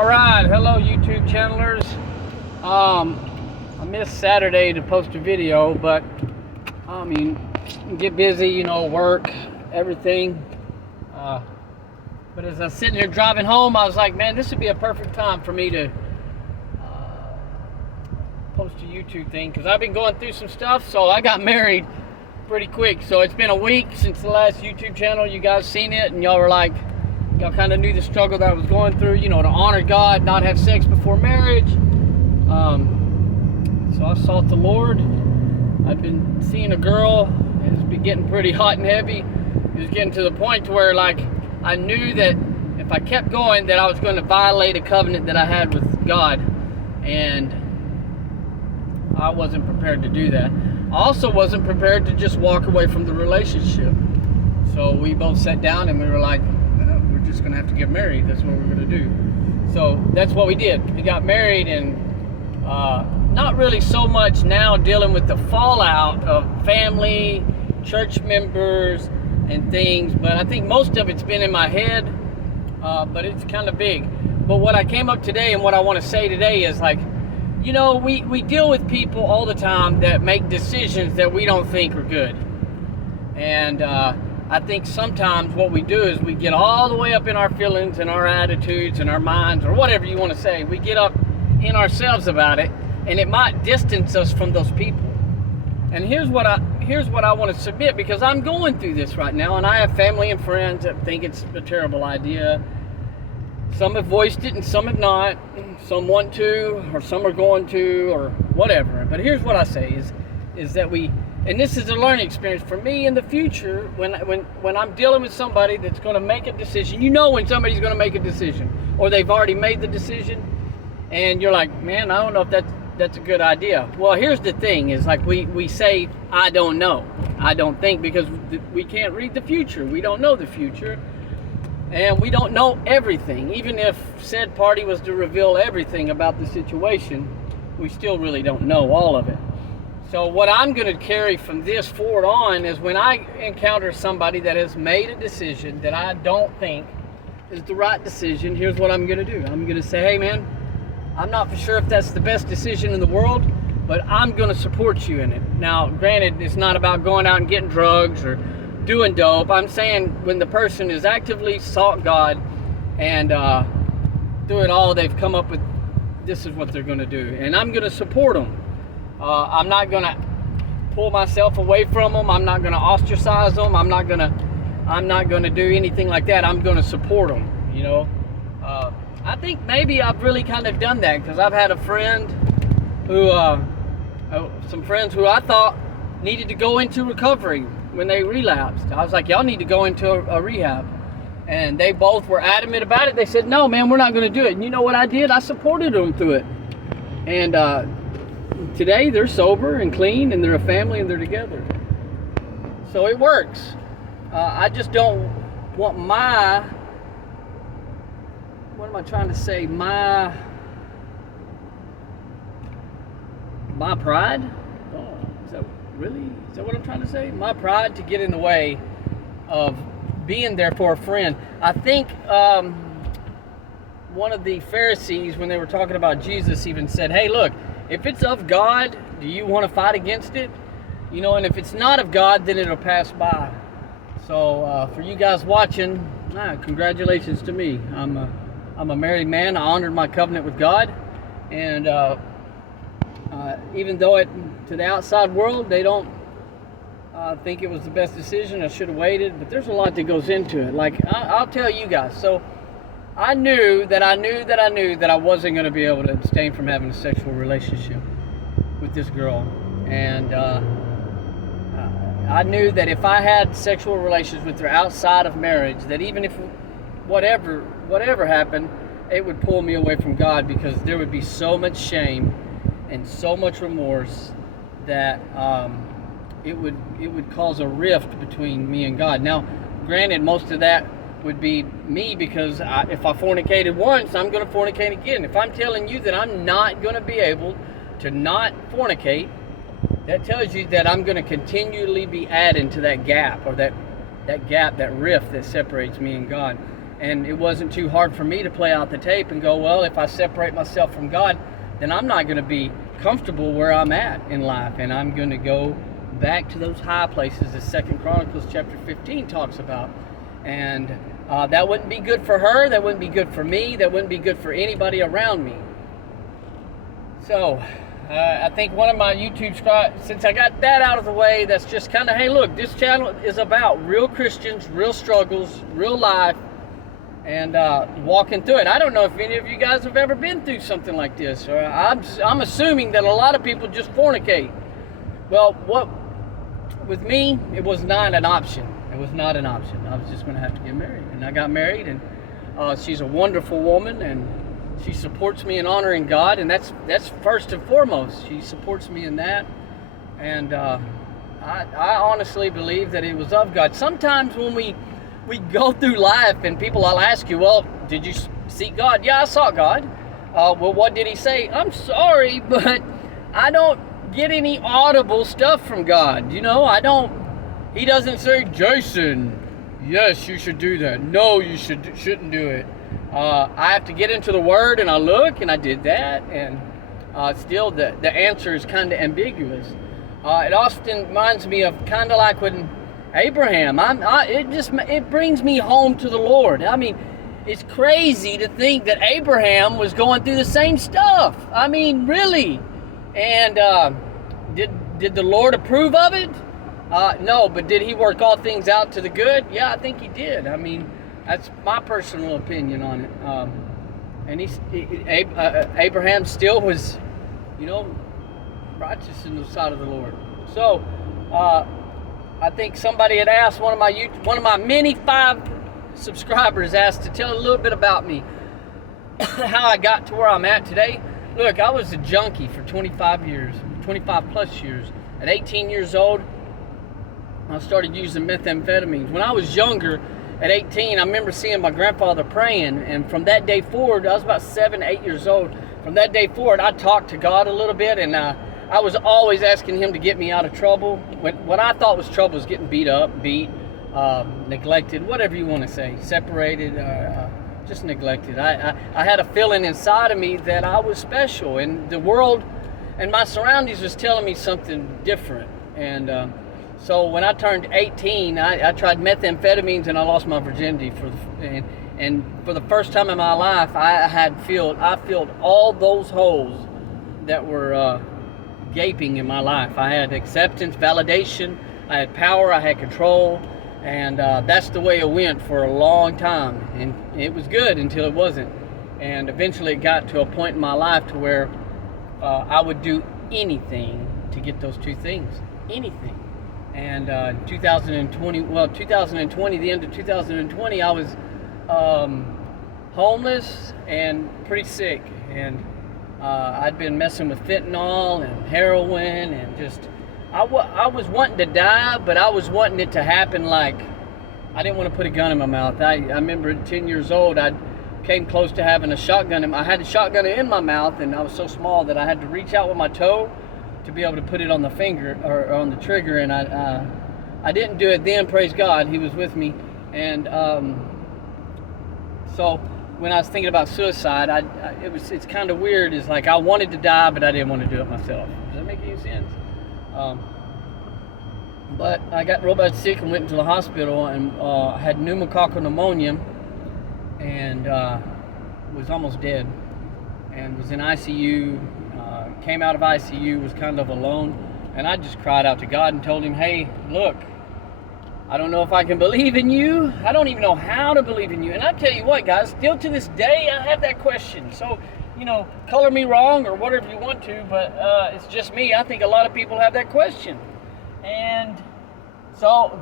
All right, hello YouTube channelers. I missed Saturday to post a video, but I mean, get busy, you know, work, everything. But as I was sitting here driving home, I was like, man, this would be a perfect time for me to post a YouTube thing, because I've been going through some stuff. So I got married pretty quick, so it's been a week since the last YouTube channel. You guys seen it, and y'all were like, y'all kind of knew the struggle that I was going through, you know, to honor God, not have sex before marriage. So I sought the Lord. I've been seeing a girl. It's been getting pretty hot and heavy. It was getting to the point to where, like, I knew that if I kept going, that I was going to violate a covenant that I had with God, and I wasn't prepared to do that. I also wasn't prepared to just walk away from the relationship. So we both sat down and we were like, we're just gonna have to get married. That's what we're gonna do. So that's what we did. We got married, and not really so much now dealing with the fallout of family, church members, and things, but I think most of it's been in my head, but it's kind of big. But what I came up today and what I want to say today is, like, you know, we deal with people all the time that make decisions that we don't think are good. And I think sometimes what we do is we get all the way up in our feelings and our attitudes and our minds, or whatever you want to say. We get up in ourselves about it, and it might distance us from those people. And here's what I want to submit, because I'm going through this right now, and I have family and friends that think it's a terrible idea. Some have voiced it and some have not. Some want to, or some are going to, or whatever. But here's what I say is that and this is a learning experience for me in the future, when I'm dealing with somebody that's going to make a decision. You know when somebody's going to make a decision, or they've already made the decision, and you're like, man, I don't know if that's a good idea. Well, here's the thing, is like we say, I don't know, I don't think, because we can't read the future. We don't know the future, and we don't know everything. Even if said party was to reveal everything about the situation, we still really don't know all of it. So what I'm going to carry from this forward on is, when I encounter somebody that has made a decision that I don't think is the right decision, here's what I'm going to do. I'm going to say, hey man, I'm not for sure if that's the best decision in the world, but I'm going to support you in it. Now, granted, it's not about going out and getting drugs or doing dope. I'm saying when the person is actively sought God, and through it all, they've come up with, this is what they're going to do, and I'm going to support them. I'm not going to pull myself away from them. I'm not going to ostracize them. I'm not going to do anything like that. I'm going to support them, you know. I think maybe I've really kind of done that, because I've had a friend who, some friends who I thought needed to go into recovery when they relapsed. I was like, y'all need to go into a rehab. And they both were adamant about it. They said, no, man, we're not going to do it. And you know what I did? I supported them through it. And today they're sober and clean, and they're a family, and they're together. So it works. I just don't want my pride? Oh, is that what I'm trying to say? My pride to get in the way of being there for a friend. I think one of the Pharisees, when they were talking about Jesus, even said, hey, look, if it's of God, do you want to fight against it? You know, and if it's not of God, then it'll pass by. So for you guys watching, congratulations to me. I'm a married man. I honored my covenant with God, and even though to the outside world, they don't think it was the best decision, I should have waited, but there's a lot that goes into it. Like, I'll tell you guys. So I knew that I wasn't going to be able to abstain from having a sexual relationship with this girl. And I knew that if I had sexual relations with her outside of marriage, that even if whatever happened, it would pull me away from God, because there would be so much shame and so much remorse that it would cause a rift between me and God. Now, granted, most of that would be me, because if I fornicated once, I'm going to fornicate again. If I'm telling you that I'm not going to be able to not fornicate, that tells you that I'm going to continually be adding to that gap, or that rift that separates me and God. And it wasn't too hard for me to play out the tape and go, well, if I separate myself from God, then I'm not going to be comfortable where I'm at in life, and I'm going to go back to those high places as 2 Chronicles chapter 15 talks about. And that wouldn't be good for her, that wouldn't be good for me, that wouldn't be good for anybody around me. So I think one of my YouTube subscribers, since I got that out of the way, that's just kind of, hey, look, this channel is about real Christians, real struggles, real life, and walking through it. I don't know if any of you guys have ever been through something like this. Or I'm assuming that a lot of people just fornicate. Well, with me, it was not an option. It was not an option. I was just going to have to get married. And I got married, and she's a wonderful woman, and she supports me in honoring God, and that's first and foremost. She supports me in that. And I honestly believe that it was of God. Sometimes when we go through life and people will ask you, well, did you seek God? Yeah, I sought God. Well, what did he say? I'm sorry, but I don't get any audible stuff from God. You know, he doesn't say, Jason, yes, you should do that. No, you shouldn't do it. I have to get into the Word, and I look, and I did that, and still the answer is kind of ambiguous. It often reminds me of kind of like when Abraham, it brings me home to the Lord. I mean, it's crazy to think that Abraham was going through the same stuff. I mean, really. And did the Lord approve of it? No, but did he work all things out to the good? Yeah, I think he did. I mean, that's my personal opinion on it. And Abraham still was, righteous in the sight of the Lord. So, I think somebody had asked, one of my many 5 subscribers asked to tell a little bit about me, how I got to where I'm at today. Look, I was a junkie for 25 plus years. At 18 years old, I started using methamphetamines. When I was younger, at 18, I remember seeing my grandfather praying, and from that day forward, I was about 7, 8 years old. From that day forward, I talked to God a little bit, and I was always asking him to get me out of trouble. What I thought was trouble was getting beat up, neglected, whatever you want to say, separated, just neglected. I had a feeling inside of me that I was special, and the world and my surroundings was telling me something different. And so when I turned 18, I tried methamphetamines, and I lost my virginity and for the first time in my life, I filled all those holes that were gaping in my life. I had acceptance, validation, I had power, I had control, and that's the way it went for a long time. And it was good until it wasn't. And eventually it got to a point in my life to where I would do anything to get those two things, anything. And 2020, the end of 2020, I was homeless and pretty sick, and I'd been messing with fentanyl and heroin, and just I was wanting to die, but I was wanting it to happen like I didn't want to put a gun in my mouth. I remember at 10 years old, I came close to having a shotgun. I had a shotgun in my mouth, and I was so small that I had to reach out with my toe to be able to put it on the finger or on the trigger, and I didn't do it then. Praise God, he was with me. And so when I was thinking about suicide, it's kind of weird. It's like I wanted to die, but I didn't want to do it myself. Does that make any sense? But I got real bad sick and went into the hospital, and had pneumococcal pneumonia, and was almost dead, and was in ICU. Came out of ICU, was kind of alone, and I just cried out to God and told him, hey, look, I don't know if I can believe in you. I don't even know how to believe in you. And I tell you what, guys, still to this day, I have that question. So, color me wrong or whatever you want to, but it's just me. I think a lot of people have that question. And so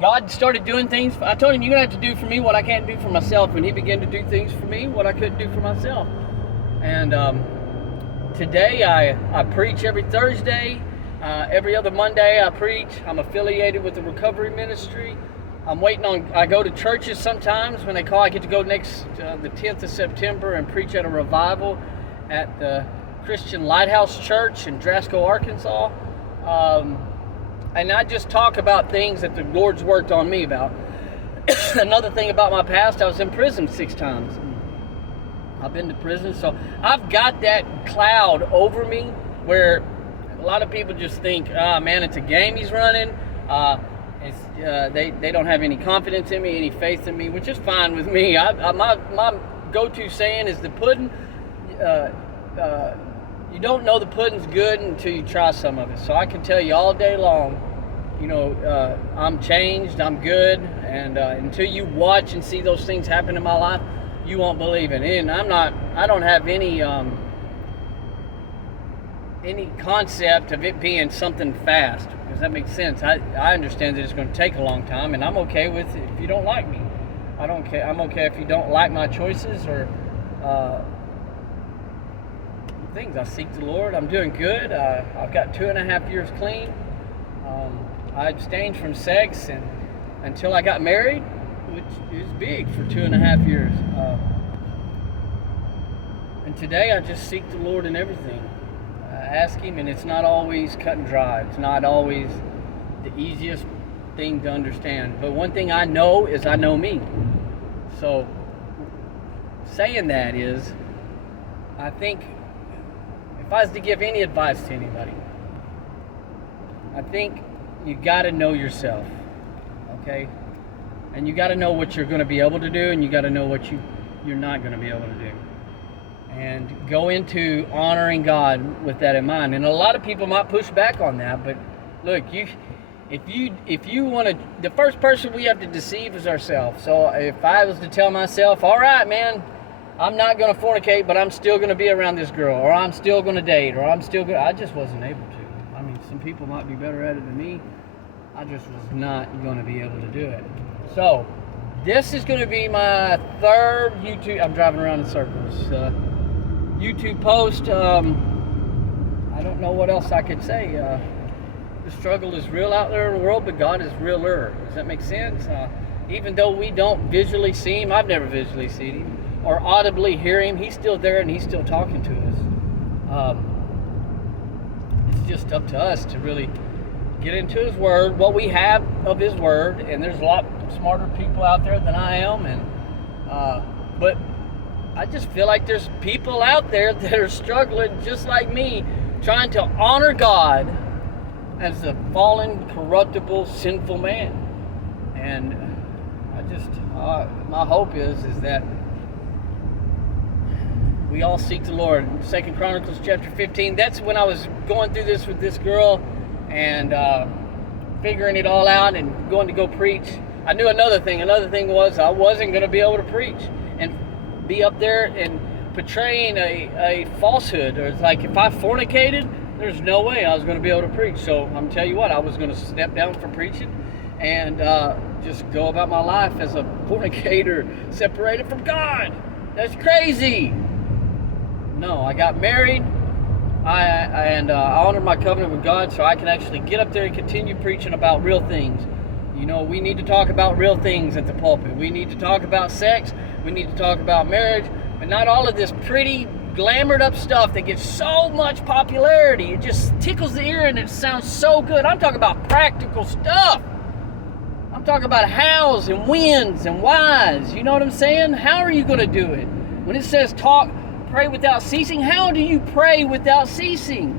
God started doing things. I told him, you're going to have to do for me what I can't do for myself. And he began to do things for me, what I couldn't do for myself. And today I preach every Thursday. Every other Monday I preach. I'm affiliated with the recovery ministry. I go to churches sometimes when they call. I get to go the 10th of September and preach at a revival at the Christian Lighthouse Church in Drasco, Arkansas. And I just talk about things that the Lord's worked on me about. Another thing about my past, I was in prison 6 times. I've been to prison, so I've got that cloud over me where a lot of people just think, man, it's a game he's running. They don't have any confidence in me, any faith in me, which is fine with me. My go-to saying is the pudding. You don't know the pudding's good until you try some of it. So I can tell you all day long, I'm changed, I'm good, and until you watch and see those things happen in my life, you won't believe it. And I don't have any concept of it being something fast. Does that make sense? I understand that it's going to take a long time, and I'm okay with it if you don't like me. I don't care. I'm okay if you don't like my choices or things. I seek the Lord. I'm doing good. I've got 2.5 years clean. I abstained from sex and until I got married, which is big for 2.5 years. And today I just seek the Lord in everything. I ask Him, and it's not always cut and dry. It's not always the easiest thing to understand. But one thing I know is I know me. So saying that is, I think if I was to give any advice to anybody, I think you got to know yourself, okay? And you got to know what you're going to be able to do, and you got to know what you're not going to be able to do. And go into honoring God with that in mind. And a lot of people might push back on that, but look, if you want to, the first person we have to deceive is ourselves. So if I was to tell myself, all right, man, I'm not going to fornicate, but I'm still going to be around this girl, or I'm still going to date, or I just wasn't able to. I mean, some people might be better at it than me. I just was not going to be able to do it. So this is going to be my 3rd YouTube. I'm driving around in circles. YouTube post. I don't know what else I could say. The struggle is real out there in the world, but God is realer. Does that make sense? Even though we don't visually see Him, I've never visually seen Him, or audibly hear Him, He's still there and He's still talking to us. It's just up to us to really get into His Word, what we have of His Word, and there's a lot smarter people out there than I am, and but I just feel like there's people out there that are struggling just like me, trying to honor God as a fallen, corruptible, sinful man. And I just, my hope is that we all seek the Lord. 2 Chronicles chapter 15, that's when I was going through this with this girl and figuring it all out and going to go preach. I knew another thing was I wasn't going to be able to preach and be up there and portraying a falsehood. Or it's like if I fornicated, there's no way I was going to be able to preach. So I'm telling you what, I was going to step down from preaching and just go about my life as a fornicator separated from God. That's crazy. No, I got married. I honored my covenant with God so I can actually get up there and continue preaching about real things. You know, we need to talk about real things at the pulpit. We need to talk about sex. We need to talk about marriage. But not all of this pretty, glamored up stuff that gets so much popularity. It just tickles the ear and it sounds so good. I'm talking about practical stuff. I'm talking about hows and whens and whys. You know what I'm saying? How are you going to do it? When it says pray without ceasing, how do you pray without ceasing?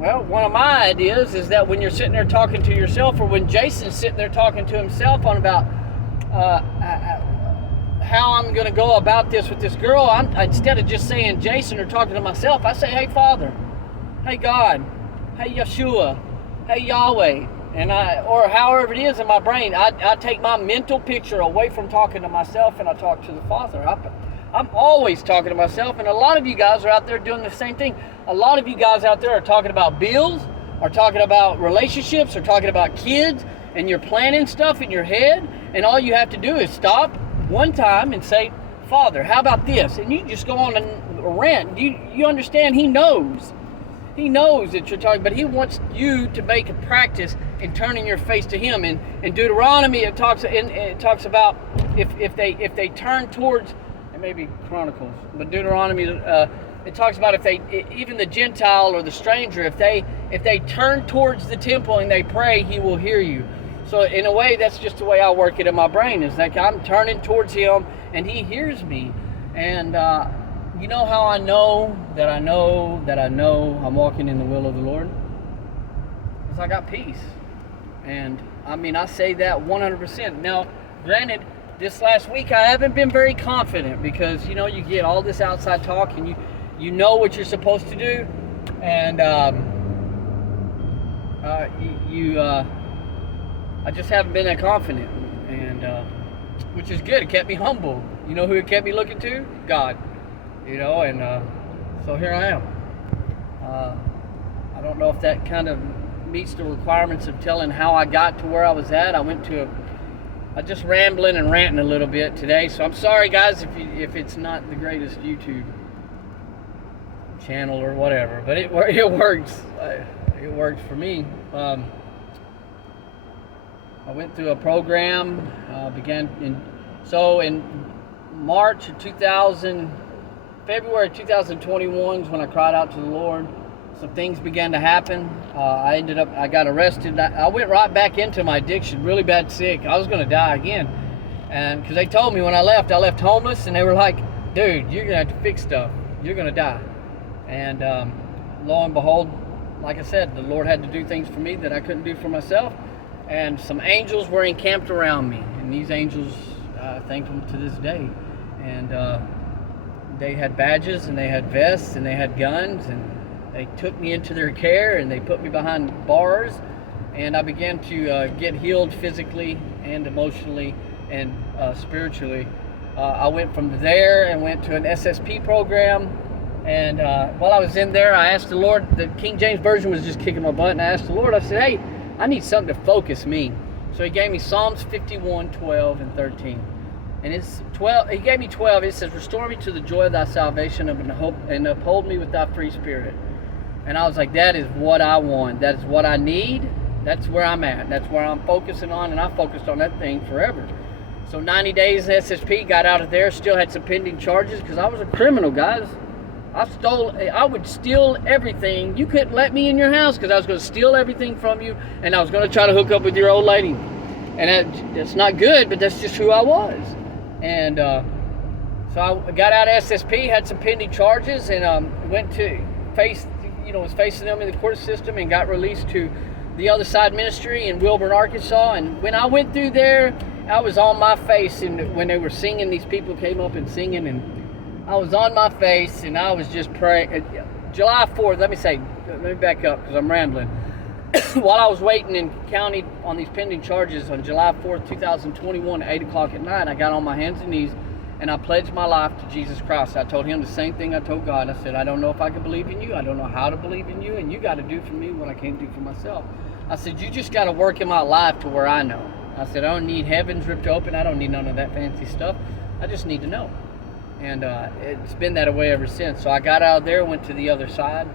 Well, one of my ideas is that when you're sitting there talking to yourself, or when Jason's sitting there talking to himself on about how I'm going to go about this with this girl, instead of just saying Jason or talking to myself, I say, hey, Father, hey, God, hey, Yeshua, hey, Yahweh, or however it is in my brain. I take my mental picture away from talking to myself and I talk to the Father. I'm always talking to myself, and a lot of you guys are out there doing the same thing. A lot of you guys out there are talking about bills, are talking about relationships, are talking about kids, and you're planning stuff in your head, and all you have to do is stop one time and say, Father, how about this? And you just go on a rant. You understand He knows. He knows that you're talking, but He wants you to make a practice in turning your face to Him. And in Deuteronomy, it talks about if they turn towards, and maybe Chronicles, but Deuteronomy, it talks about even the Gentile or the stranger, if they turn towards the temple and they pray, He will hear you. So in a way, that's just the way I work it in my brain. Is like I'm turning towards Him, and He hears me. And you know how I know that I'm walking in the will of the Lord? Because I got peace. And I mean, I say that 100%. Now, granted, this last week I haven't been very confident because you get all this outside talk, and you know what you're supposed to do, and I just haven't been that confident, and which is good. It kept me humble. You know who it kept me looking to? God. And so here I am. I don't know if that kind of meets the requirements of telling how I got to where I was at. I just rambling and ranting a little bit today, so I'm sorry guys if it's not the greatest YouTube channel or whatever, but it works. It works for me. I went through a program, in March of February 2021 is when I cried out to the Lord. Some things began to happen. I got arrested. I went right back into my addiction, really bad sick. I was going to die again. And because they told me when I left homeless, and they were like, dude, you're going to have to fix stuff. You're going to die. And lo and behold, like I said, the Lord had to do things for me that I couldn't do for myself. And some angels were encamped around me. And these angels, I thank them to this day. And they had badges, and they had vests, and they had guns, and they took me into their care, and they put me behind bars, and I began to get healed physically and emotionally and spiritually. I went from there and went to an SSP program, and while I was in there, I asked the Lord. The King James Version was just kicking my butt, and I asked the Lord, I said, hey, I need something to focus me. So He gave me Psalms 51, 12, and 13. And it's 12. He gave me 12. It says, restore me to the joy of thy salvation and uphold me with thy free spirit. And I was like, that is what I want. That is what I need. That's where I'm at. That's where I'm focusing on, and I focused on that thing forever. So 90 days in SSP, got out of there, still had some pending charges because I was a criminal, guys. I would steal everything. You couldn't let me in your house because I was going to steal everything from you, and I was going to try to hook up with your old lady. And that's not good, but that's just who I was. And so I got out of SSP, had some pending charges, and went to was facing them in the court system, and got released to the Other Side Ministry in Wilburn, Arkansas. And when I went through there, I was on my face, and when they were singing, these people came up and singing, and I was on my face, and I was just praying. July 4th, let me back up because I'm rambling. While I was waiting in county on these pending charges on July 4th, 2021 at 8 o'clock at night, I got on my hands and knees, and I pledged my life to Jesus Christ. I told Him the same thing I told God. I said, I don't know if I can believe in you. I don't know how to believe in you, and you got to do for me what I can't do for myself. I said, you just got to work in my life to where I know. I said, I don't need heavens ripped open. I don't need none of that fancy stuff. I just need to know. And it's been that way ever since. So I got out of there, went to the Other Side,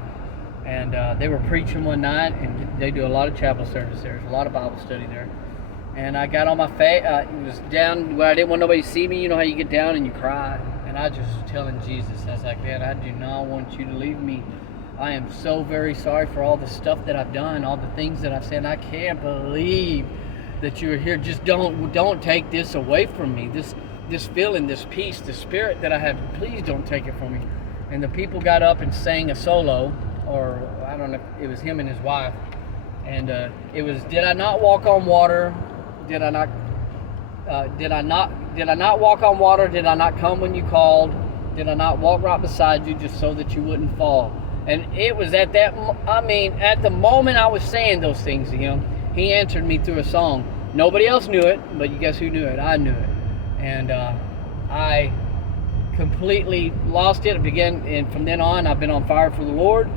and they were preaching one night, and they do a lot of chapel service there. There's a lot of Bible study there. And I got on my face. It was down where I didn't want nobody to see me. You know how you get down and you cry? And I just was telling Jesus, I was like, man, I do not want you to leave me. I am so very sorry for all the stuff that I've done, all the things that I've said. I can't believe that you're here. Just don't take this away from me. This feeling, this peace, this spirit that I have, please don't take it from me. And the people got up and sang a solo, or I don't know, it was him and his wife. And it was, did I not walk on water? Did I not walk on water? Did I not come when you called? Did I not walk right beside you just so that you wouldn't fall? And it was at the moment I was saying those things to Him, He answered me through a song. Nobody else knew it, but you guess who knew it? I knew it. And I completely lost it. And from then on, I've been on fire for the Lord.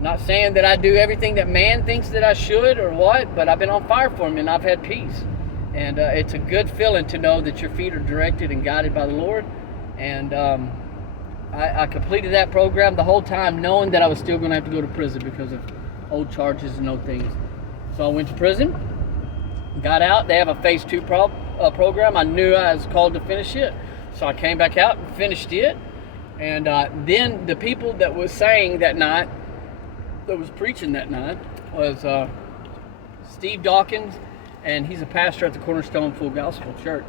Not saying that I do everything that man thinks that I should or what, but I've been on fire for Him, and I've had peace. And it's a good feeling to know that your feet are directed and guided by the Lord. And I completed that program the whole time knowing that I was still going to have to go to prison because of old charges and old things. So I went to prison, got out. They have a phase 2 program. I knew I was called to finish it. So I came back out and finished it. And then the people that was saying that night, that was preaching that night, was Steve Dawkins and he's a pastor at the Cornerstone Full Gospel Church.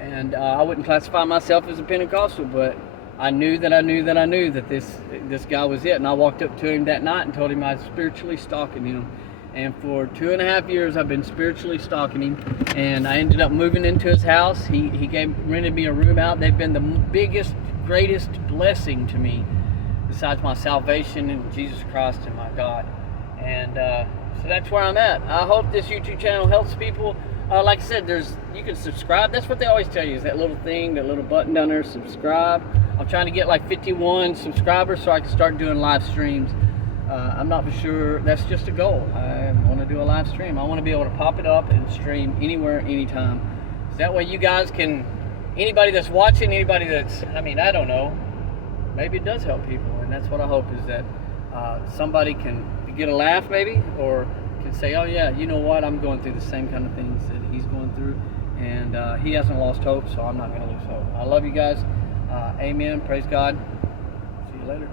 And I wouldn't classify myself as a Pentecostal, but I knew that this guy was it. And I walked up to him that night and told him I was spiritually stalking him. And for 2.5 years, I've been spiritually stalking him. And I ended up moving into his house. He rented me a room out. They've been the biggest, greatest blessing to me, besides my salvation in Jesus Christ and my God. And so that's where I'm at. I hope this YouTube channel helps people. Like I said, you can subscribe. That's what they always tell you, is that little thing, that little button down there, subscribe. I'm trying to get like 51 subscribers so I can start doing live streams. I'm not for sure. That's just a goal. I want to do a live stream. I want to be able to pop it up and stream anywhere, anytime. So that way you guys can, anybody that's watching, anybody that's, I don't know, maybe it does help people. And that's what I hope, is that somebody can get a laugh maybe, or can say, oh yeah, you know what, I'm going through the same kind of things that he's going through, and he hasn't lost hope, so I'm not going to lose hope. I love you guys. Amen. Praise God. See you later.